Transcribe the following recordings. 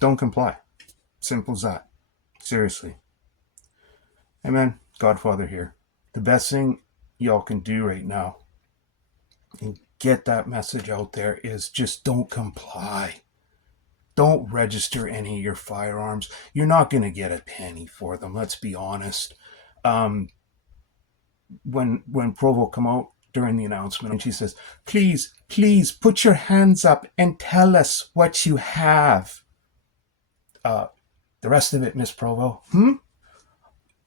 Don't comply. Simple as that. Seriously. Hey man, Godfather here. The best thing y'all can do right now and get that message out there is just don't comply. Don't register any of your firearms. You're not going to get a penny for them. Let's be honest. Um, when Provo come out during the announcement and she says, please put your hands up and tell us what you have. Uh, the rest of it, Miss Provo.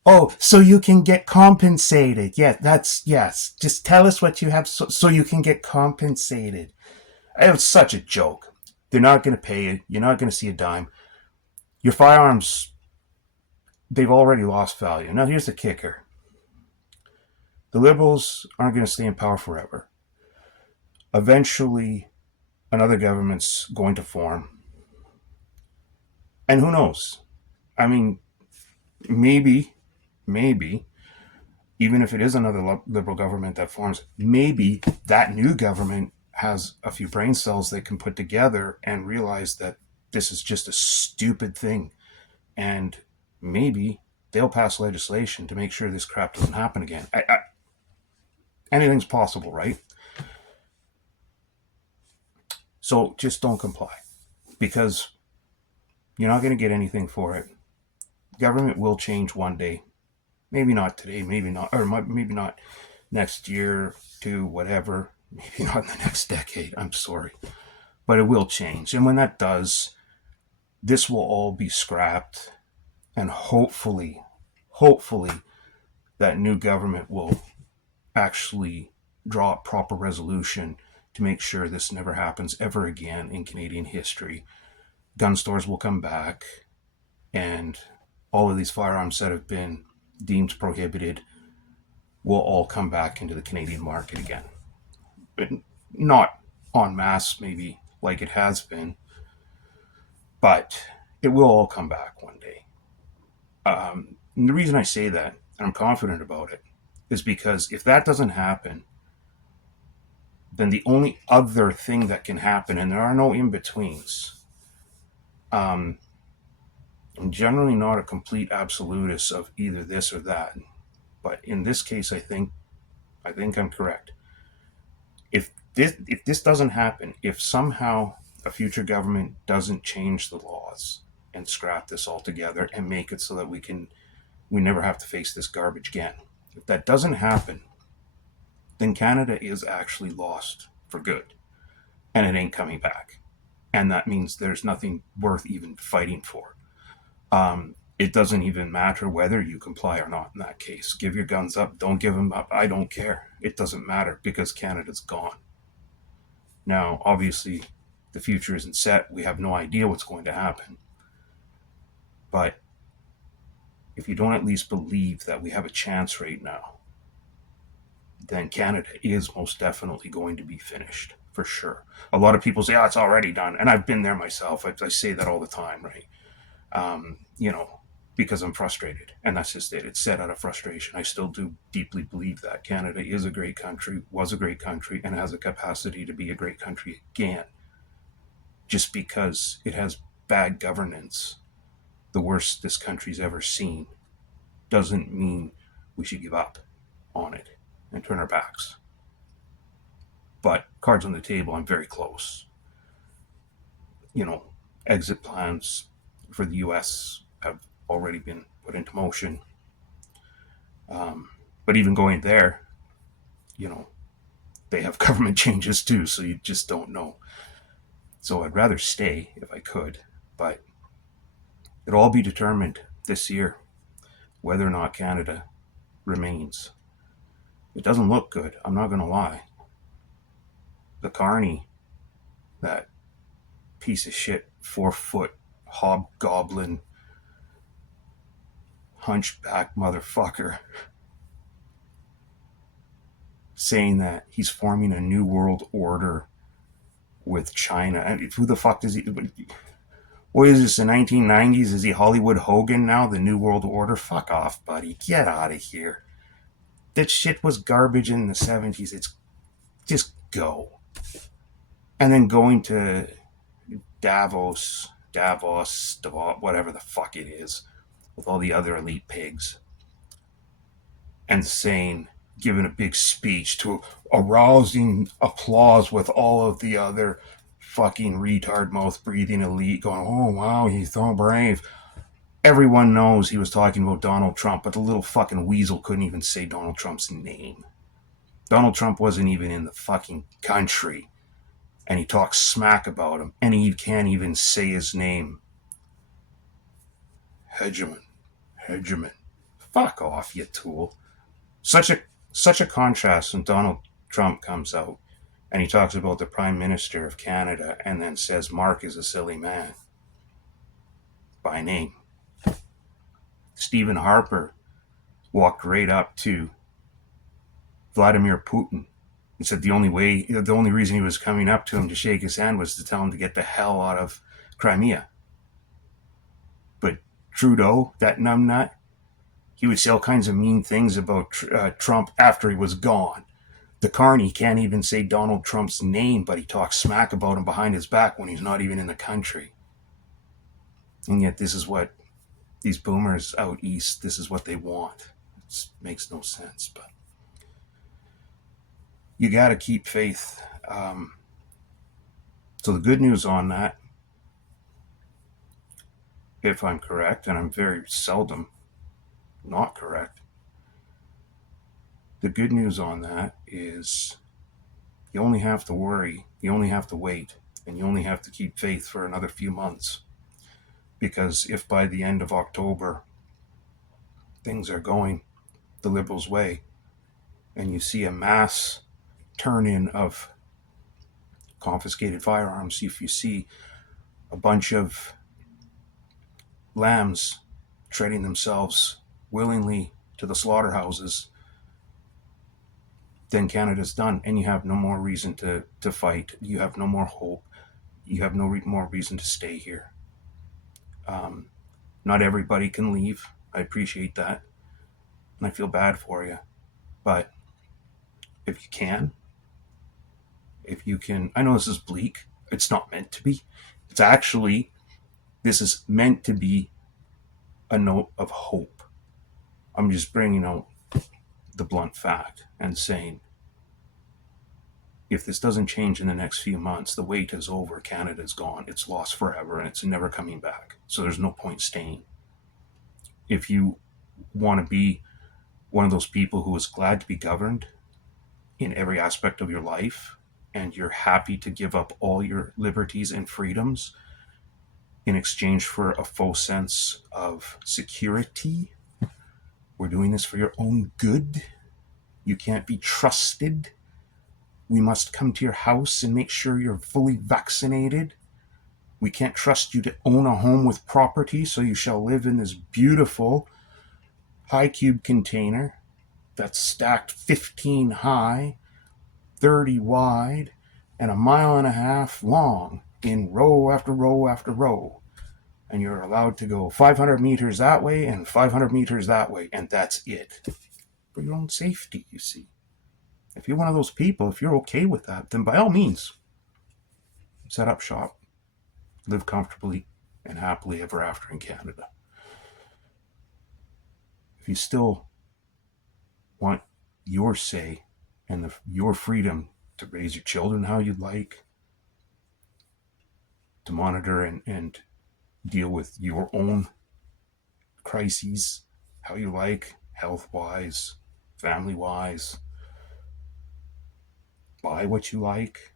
Oh, so you can get compensated. Yeah, yes. Just tell us what you have so you can get compensated. It was such a joke. They're not going to pay you. You're not going to see a dime. Your firearms, they've already lost value. Now, here's the kicker: the Liberals aren't going to stay in power forever. Eventually, another government's going to form. And who knows? I mean, maybe, even if it is another Liberal government that forms, maybe that new government has a few brain cells they can put together and realize that this is just a stupid thing. And maybe they'll pass legislation to make sure this crap doesn't happen again. Anything's possible, right? So just don't comply, because you're not going to get anything for it. Government will change one day. Maybe not today, maybe not, or maybe not next year to whatever, maybe not in the next decade. I'm sorry. But it will change. And when that does, this will all be scrapped. And hopefully, that new government will actually draw a proper resolution to make sure this never happens ever again in Canadian history. Gun stores will come back, and all of these firearms that have been deemed prohibited will all come back into the Canadian market again. But not en masse, maybe like it has been, but it will all come back one day. And the reason I say that, and I'm confident about it, is because if that doesn't happen, then the only other thing that can happen, and there are no in-betweens, I'm generally not a complete absolutist of either this or that, but in this case, I think I'm correct. If this doesn't happen, if somehow a future government doesn't change the laws and scrap this altogether and make it so that we never have to face this garbage again, if that doesn't happen, then Canada is actually lost for good, and it ain't coming back. And that means there's nothing worth even fighting for. It doesn't even matter whether you comply or not in that case. Give your guns up, don't give them up. I don't care. It doesn't matter, because Canada's gone. Now, obviously, the future isn't set. We have no idea what's going to happen. But if you don't at least believe that we have a chance right now, then Canada is most definitely going to be finished, for sure. A lot of people say, oh, it's already done. And I've been there myself. I say that all the time, right? You know, because I'm frustrated. And that's just it. It's set out of frustration. I still do deeply believe that Canada is a great country, was a great country, and has a capacity to be a great country again. Just because it has bad governance, the worst this country's ever seen, doesn't mean we should give up on it and turn our backs. But cards on the table, I'm very close. You know, exit plans for the US have already been put into motion. But even going there, you know, they have government changes too, so you just don't know. So I'd rather stay if I could, but it'll all be determined this year whether or not Canada remains. It doesn't look good, I'm not going to lie. The carney, that piece of shit, 4-foot hobgoblin, hunchback motherfucker, saying that he's forming a new world order with China. I mean, who the fuck does he? What is this, the 1990s? Is he Hollywood Hogan now? The New World Order? Fuck off, buddy. Get out of here. That shit was garbage in the 70s. It's just go. And then going to Davos Davos, whatever the fuck it is, with all the other elite pigs, and saying, giving a big speech to arousing applause with all of the other fucking retard mouth breathing elite going, oh wow, he's so brave. Everyone knows he was talking about Donald Trump, but the little fucking weasel couldn't even say Donald Trump's name. Donald Trump wasn't even in the fucking country, and he talks smack about him, and he can't even say his name. Hegemon. Fuck off, you tool. Such a contrast when Donald Trump comes out and he talks about the Prime Minister of Canada and then says Mark is a silly man by name. Stephen Harper walked right up to Vladimir Putin. He said the only reason he was coming up to him to shake his hand was to tell him to get the hell out of Crimea. But Trudeau, that numbnut, he would say all kinds of mean things about Trump after he was gone. The carney can't even say Donald Trump's name, but he talks smack about him behind his back when he's not even in the country. And yet this is what these boomers out east, this is what they want. It makes no sense, but you got to keep faith. So the good news on that, if I'm correct, and I'm very seldom not correct, the good news on that is you only have to worry, you only have to wait, and you only have to keep faith for another few months. Because if by the end of October things are going the Liberals' way and you see a mass turn-in of confiscated firearms, if you see a bunch of lambs treading themselves willingly to the slaughterhouses, then Canada's done, and you have no more reason to fight. You have no more hope. You have no more reason to stay here. Not everybody can leave. I appreciate that, and I feel bad for you. But if you can, I know this is bleak. It's not meant to be. It's actually, this is meant to be a note of hope. I'm just bringing out the blunt fact and saying, if this doesn't change in the next few months, the wait is over. Canada's gone. It's lost forever, and it's never coming back. So there's no point staying. If you want to be one of those people who is glad to be governed in every aspect of your life, and you're happy to give up all your liberties and freedoms in exchange for a faux sense of security, we're doing this for your own good. You can't be trusted. We must come to your house and make sure you're fully vaccinated. We can't trust you to own a home with property, so you shall live in this beautiful high cube container that's stacked 15 high, 30 wide, and 1.5 miles long in row after row after row. And you're allowed to go 500 meters that way and 500 meters that way, and that's it. For your own safety, you see. If you're one of those people, if you're okay with that, then by all means, set up shop, live comfortably and happily ever after in Canada. If you still want your say and your freedom to raise your children how you'd like, to monitor and deal with your own crises how you like, health-wise, family-wise, buy what you like.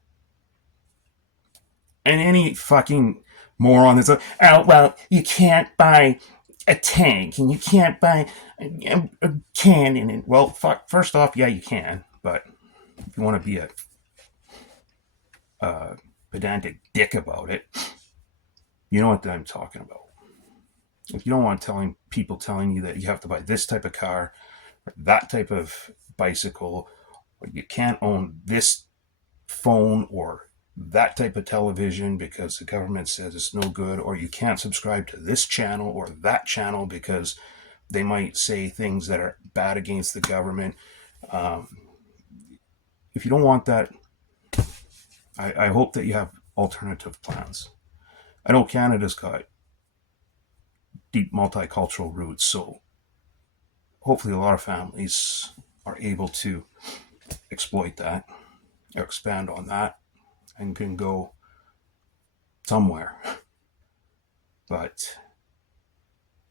And any fucking moron that's like, oh, well, you can't buy a tank and you can't buy a cannon. And, well, fuck, first off, yeah, you can. But if you want to be a pedantic dick about it, you know what I'm talking about. If you don't want people telling you that you have to buy this type of car, or that type of bicycle, or you can't own this phone or that type of television because the government says it's no good, or you can't subscribe to this channel or that channel because they might say things that are bad against the government. If you don't want that, I hope that you have alternative plans. I know Canada's got deep multicultural roots, so hopefully a lot of families are able to exploit that or expand on that and can go somewhere. But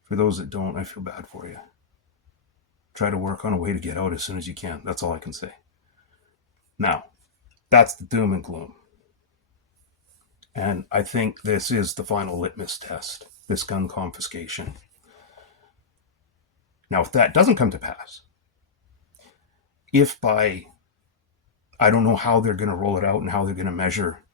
for those that don't, I feel bad for you. Try to work on a way to get out as soon as you can. That's all I can say. Now, that's the doom and gloom. And I think this is the final litmus test, this gun confiscation. Now, if that doesn't come to pass, if by, I don't know how they're going to roll it out and how they're going to measure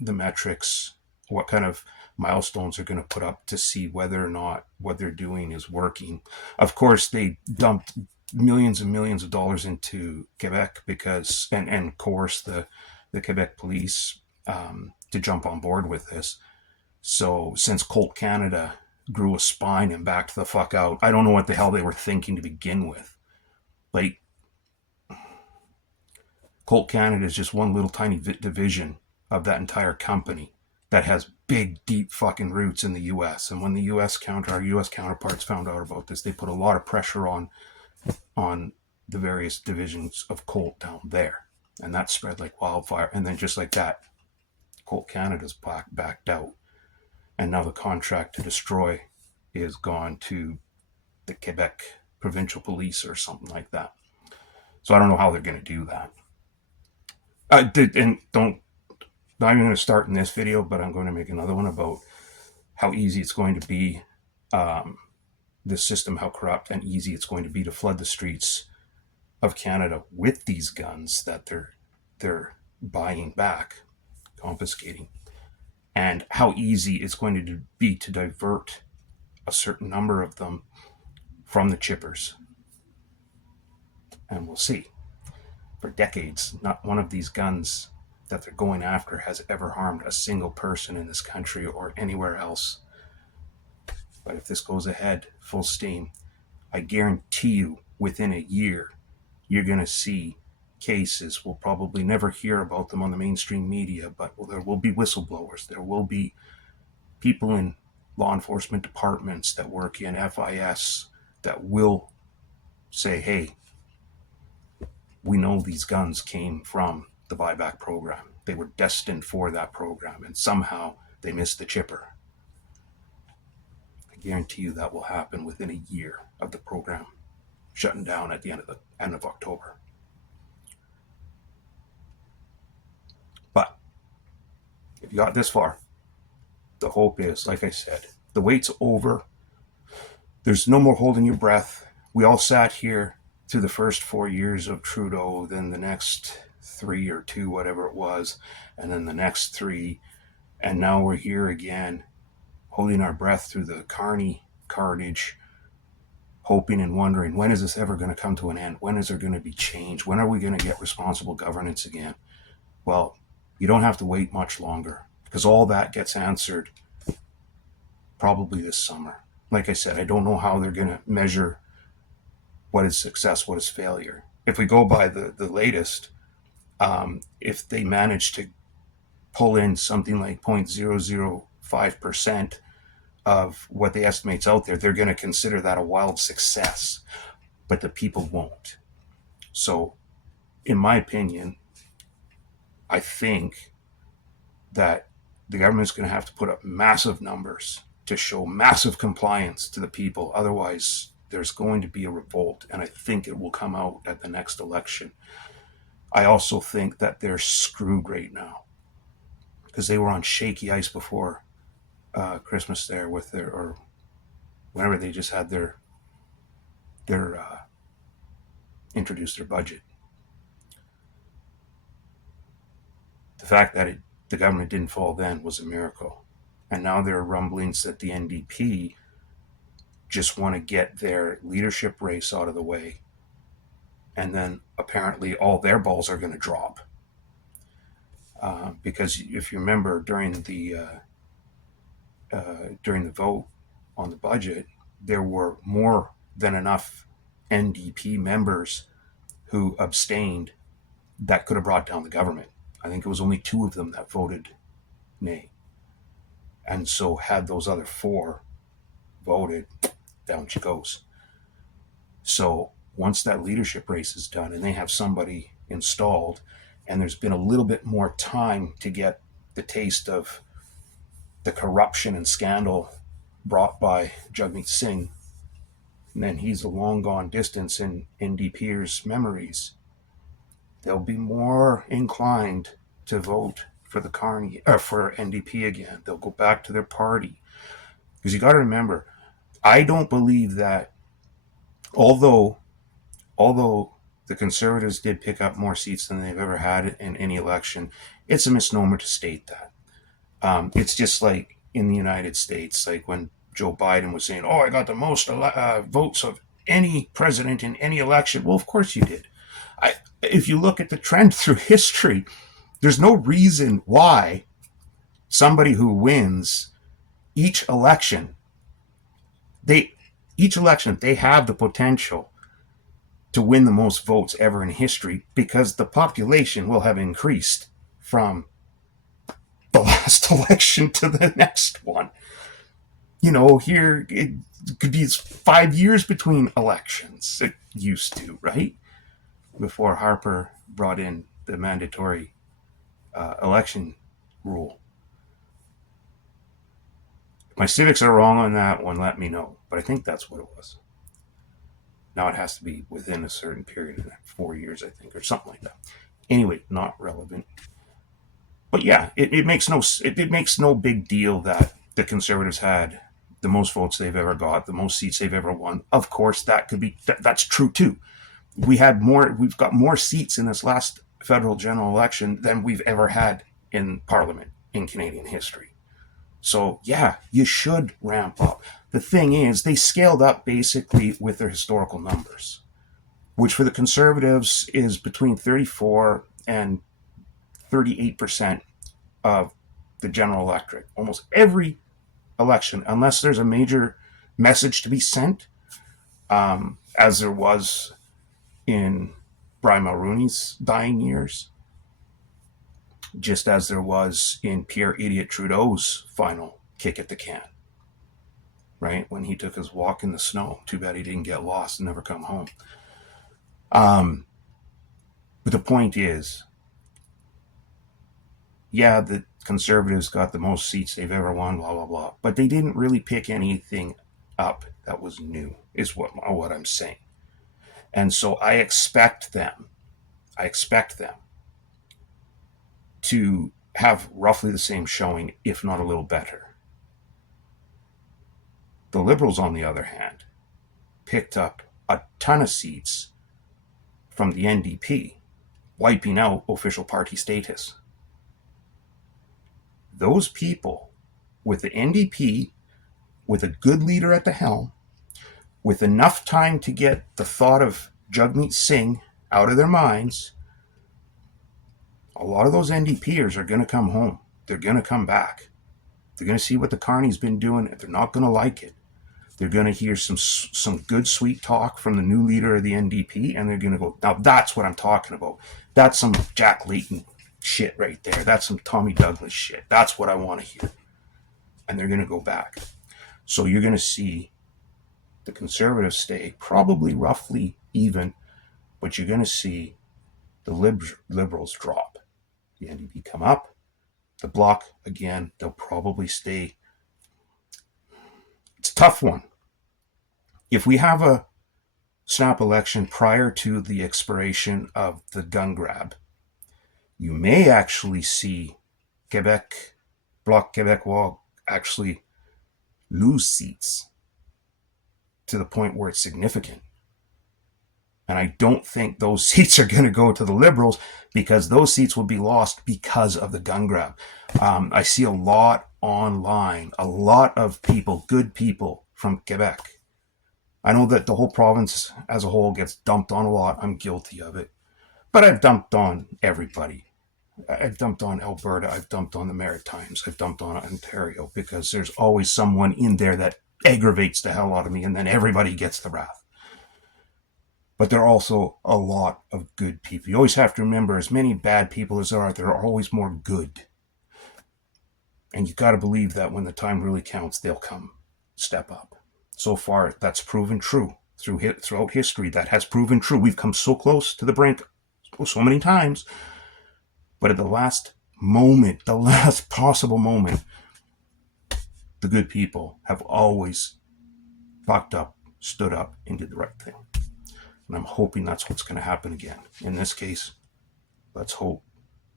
the metrics, what kind of milestones they're going to put up to see whether or not what they're doing is working. Of course, they dumped millions and millions of dollars into Quebec because, and coerced the Quebec police to jump on board with this. So since Colt Canada grew a spine and backed the fuck out, I don't know what the hell they were thinking to begin with. Like, Colt Canada is just one little tiny division of that entire company that has big, deep fucking roots in the U.S. And when the our U.S. counterparts found out about this, they put a lot of pressure on the various divisions of Colt down there, and that spread like wildfire. And then just like that, Colt Canada's backed out, and now the contract to destroy is gone to the Quebec provincial police or something like that. So I don't know how they're going to do that. Not even going to start in this video, but I'm going to make another one about how easy it's going to be, this system, how corrupt and easy it's going to be to flood the streets of Canada with these guns that they're buying back, confiscating, and how easy it's going to be to divert a certain number of them from the chippers. And we'll see. For decades, not one of these guns that they're going after has ever harmed a single person in this country or anywhere else. But if this goes ahead full steam, I guarantee you within a year, you're going to see cases. We'll probably never hear about them on the mainstream media, but there will be whistleblowers. There will be people in law enforcement departments that work in FIS that will say, hey, we know these guns came from the buyback program. They were destined for that program, and somehow they missed the chipper. I guarantee you that will happen within a year of the program shutting down at the end of October. But if you got this far, the hope is, like I said, the wait's over. There's no more holding your breath. We all sat here through the first 4 years of Trudeau, then the next 3 or 2, whatever it was, and then the next 3, and now we're here again, holding our breath through the carney carnage, hoping and wondering, when is this ever going to come to an end? When is there going to be change? When are we going to get responsible governance again? Well, you don't have to wait much longer, because all that gets answered probably this summer. Like I said, I don't know how they're going to measure what is success, what is failure. If we go by the latest, if they manage to pull in something like 0.005% of what the estimate's out there, they're going to consider that a wild success, but the people won't. So, in my opinion, I think that the government's going to have to put up massive numbers to show massive compliance to the people. Otherwise, there's going to be a revolt, and I think it will come out at the next election. I also think that they're screwed right now because they were on shaky ice before Christmas there with their, or whenever they just had their introduced their budget. The fact that the government didn't fall then was a miracle. And now there are rumblings that the NDP just want to get their leadership race out of the way, and then apparently all their balls are going to drop. Because if you remember, during the vote on the budget, there were more than enough NDP members who abstained that could have brought down the government. I think it was only 2 of them that voted nay. And so had those other 4 voted, down she goes. So once that leadership race is done and they have somebody installed, and there's been a little bit more time to get the taste of the corruption and scandal brought by Jagmeet Singh, and then he's a long gone distance in NDPers' memories, they'll be more inclined to vote for the carney or for NDP again. They'll go back to their party. Because you got to remember, I don't believe that although the Conservatives did pick up more seats than they've ever had in any election, it's a misnomer to state that. It's just like in the United States, like when Joe Biden was saying, "Oh, I got the most votes of any president in any election." Well, of course you did. If you look at the trend through history, there's no reason why somebody who wins each election, they have the potential to win the most votes ever in history because the population will have increased from the last election to the next one. Here it could be 5 years between elections. It used to, right? Before Harper brought in the mandatory election rule. If my civics are wrong on that one, let me know. But I think that's what it was. Now it has to be within a certain period of 4 years, I think, or something like that. Anyway, not relevant. But yeah, it makes no big deal that the Conservatives had the most votes they've ever got, the most seats they've ever won. Of course, that's true too. We've got more seats in this last federal general election than we've ever had in Parliament in Canadian history. So yeah, you should ramp up. The thing is, they scaled up basically with their historical numbers, which for the Conservatives is between 34 and 38% of the general electorate. Almost every election, unless there's a major message to be sent, as there was in Brian Mulroney's dying years, just as there was in Pierre Idiot Trudeau's final kick at the can, right? When he took his walk in the snow. Too bad he didn't get lost and never come home. But the point is, yeah, the Conservatives got the most seats they've ever won, blah, blah, blah. But they didn't really pick anything up that was new, is what I'm saying. And so I expect them to have roughly the same showing, if not a little better. The Liberals, on the other hand, picked up a ton of seats from the NDP, wiping out official party status. Those people, with the NDP, with a good leader at the helm, with enough time to get the thought of Jagmeet Singh out of their minds, a lot of those NDPers are going to come home. They're going to come back. They're going to see what the carney's been doing. They're not going to like it. They're going to hear some good, sweet talk from the new leader of the NDP, and they're going to go, now that's what I'm talking about. That's some Jack Layton shit right there. That's some Tommy Douglas shit. That's what I want to hear. And they're going to go back. So you're going to see the Conservatives stay probably roughly even, but you're going to see the Liberals drop. The NDP come up. The Bloc, again, they'll probably stay. It's a tough one. If we have a snap election prior to the expiration of the gun grab, you may actually see Bloc Québécois actually lose seats to the point where it's significant. And I don't think those seats are going to go to the Liberals because those seats will be lost because of the gun grab. I see a lot online, a lot of people, good people from Quebec. I know that the whole province as a whole gets dumped on a lot. I'm guilty of it. But I've dumped on everybody. I've dumped on Alberta. I've dumped on the Maritimes. I've dumped on Ontario because there's always someone in there that aggravates the hell out of me, and then everybody gets the wrath. But there are also a lot of good people. You always have to remember, as many bad people as there are always more good. And you got to believe that when the time really counts, they'll come step up. So far, that's proven true. Throughout history, that has proven true. We've come so close to the brink so many times. But at the last moment, the last possible moment, the good people have always bucked up, stood up, and did the right thing. And I'm hoping that's what's going to happen again. In this case, let's hope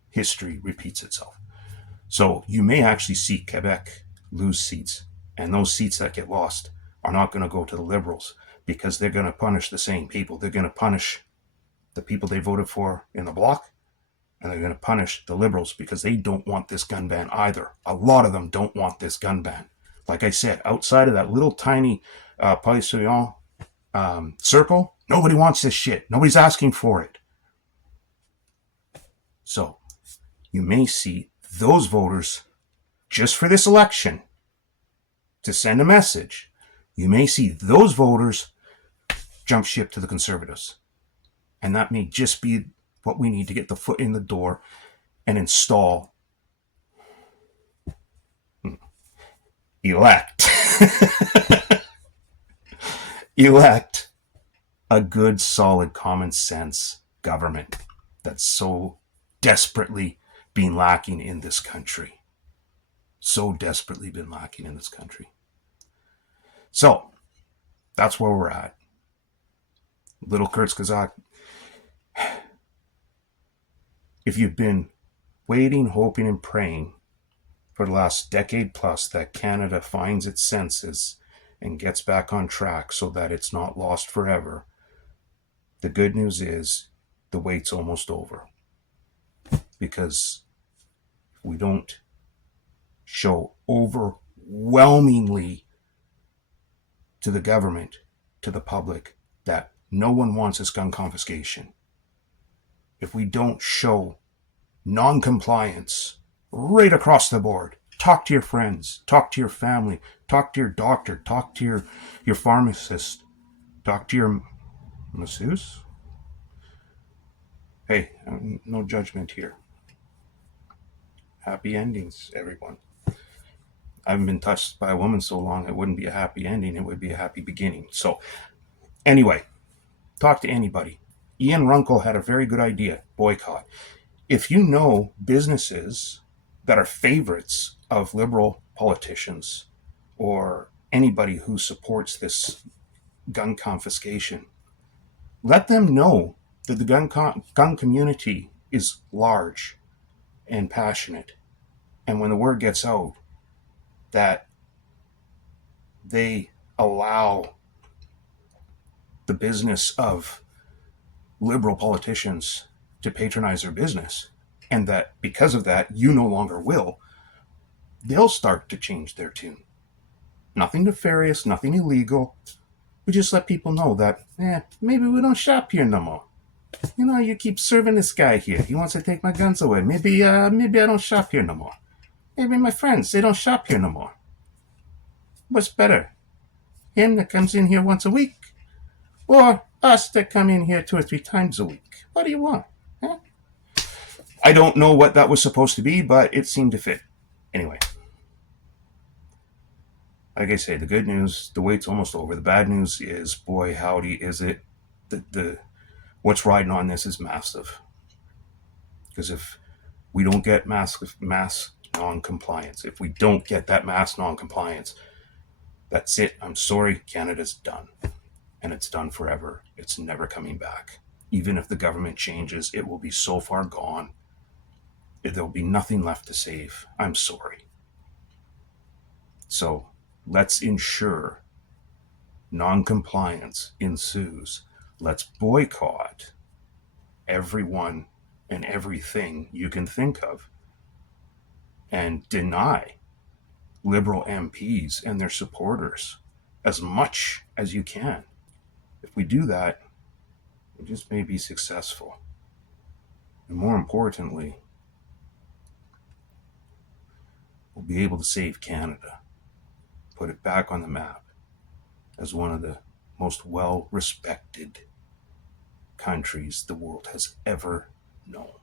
history repeats itself. So you may actually see Quebec lose seats, and those seats that get lost are not going to go to the Liberals, because they're going to punish the same people. They're going to punish the people they voted for in the Bloc, and they're going to punish the Liberals because they don't want this gun ban either. A lot of them don't want this gun ban. Like I said, outside of that little tiny Paysillon circle, nobody wants this shit. Nobody's asking for it. So you may see those voters, just for this election, to send a message, you may see those voters jump ship to the Conservatives. And that may just be what we need to get the foot in the door and install, elect a good, solid, common sense government that's so desperately been lacking in this country. So desperately been lacking in this country. So that's where we're at. Little Kurzgesagt, if you've been waiting, hoping, and praying for the last decade plus that Canada finds its senses and gets back on track so that it's not lost forever, the good news is the wait's almost over. Because if we don't show overwhelmingly to the government, to the public, that no one wants this gun confiscation, if we don't show non-compliance right across the board, talk to your friends, talk to your family, talk to your doctor, talk to your pharmacist, talk to your masseuse. Hey, no judgment here. Happy endings, everyone. I haven't been touched by a woman so long, it wouldn't be a happy ending, it would be a happy beginning. So, anyway, talk to anybody. Ian Runkle had a very good idea, boycott. If you know businesses that are favorites of Liberal politicians or anybody who supports this gun confiscation, let them know that the gun community is large and passionate. And when the word gets out that they allow the business of Liberal politicians to patronize their business, and that because of that you no longer will, they'll start to change their tune. Nothing nefarious, nothing illegal. We just let people know that, maybe we don't shop here no more. You know, you keep serving this guy here. He wants to take my guns away. Maybe I don't shop here no more. Maybe my friends, they don't shop here no more. What's better? Him that comes in here once a week, or us that come in here 2 or 3 times a week? What do you want? Huh? I don't know what that was supposed to be, but it seemed to fit. Anyway, like I say, the good news, the wait's almost over. The bad news is, boy, howdy, is it. The what's riding on this is massive. Because if we don't get mass non-compliance, if we don't get that mass non-compliance, that's it. I'm sorry, Canada's done. And it's done forever. It's never coming back. Even if the government changes, it will be so far gone. There'll be nothing left to save. I'm sorry. So let's ensure non-compliance ensues. Let's boycott everyone and everything you can think of and deny Liberal MPs and their supporters as much as you can. If we do that, we just may be successful. And more importantly, we'll be able to save Canada, put it back on the map as one of the most well-respected countries the world has ever known.